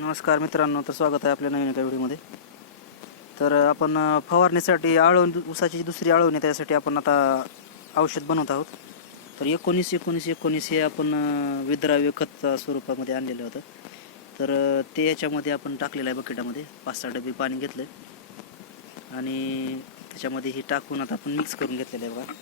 नमस्कार मित्रांनो, तर स्वागत आहे आपल्या नवीन एका व्हिडिओमध्ये. तर आपण फवारणीसाठी ऊसाची दुसरी आळवणी त्यासाठी आपण आता औषध बनवत आहोत. तर 19-19-19 हे आपण विद्राव्य खत स्वरूपामध्ये आणलेलं होतं. तर ते याच्यामध्ये आपण टाकलेलं आहे बकेटामध्ये. 5-6 डबे पाणी घेतलं आणि त्याच्यामध्ये हे टाकून आता आपण मिक्स करून घेतलेलं आहे बघा.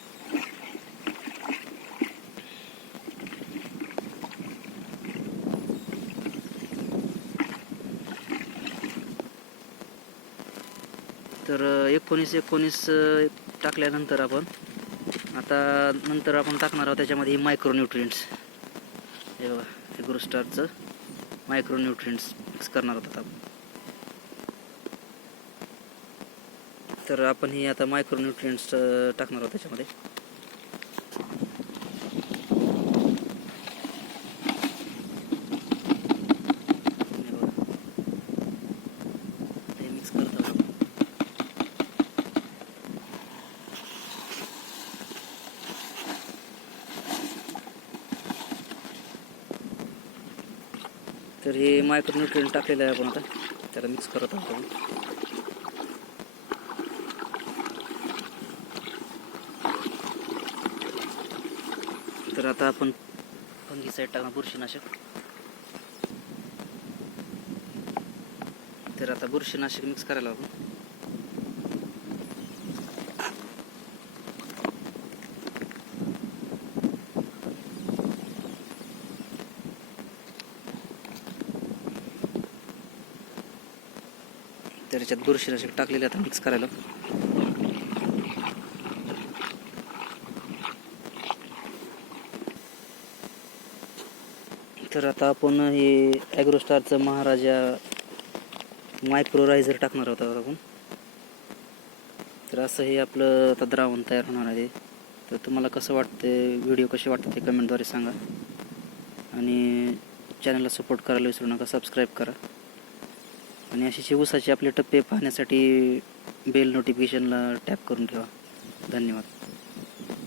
तर 19-19 टाकल्यानंतर आपण टाकणार आहोत त्याच्यामध्ये मायक्रोन्यूट्रिएंट्स. हे बघा, ॲग्रोस्टारचं मायक्रोन्यूट्रिएंट्स मिक्स करणार आहोत आपण. तर आपण ही आता मायक्रोन्यूट्रिएंट्स टाकणार आहोत त्याच्यामध्ये. मिक्स करत आहोत. तर हे मायक्रोन्यूट्रिएंट टाकलेलं आहे आपण आता त्याला मिक्स करत आहोत आपण. तर आता आपण फंगीसाईड टाकणार, बुरशीनाशक. तर आता बुरशीनाशक मिक्स करायला आपण. तर याच्यात बुरशीनाशक टाकलेलं आता मिक्स करायला. तर आता आपण हे ॲग्रोस्टारचं महाराजा मायक्रोरायझर टाकणार आहोत आपण. तर असं हे आपलं आता द्रावण तयार होणार आहे. तर तुम्हाला कसं वाटतं, व्हिडिओ कसे वाटतं ते कमेंटद्वारे सांगा आणि चॅनलला सपोर्ट करायला विसरू नका, सबस्क्राईब करा. आणि अशीचे ऊसाचे आपले टप्पे पाहण्यासाठी बेल नोटिफिकेशनला टॅप करून ठेवा. धन्यवाद.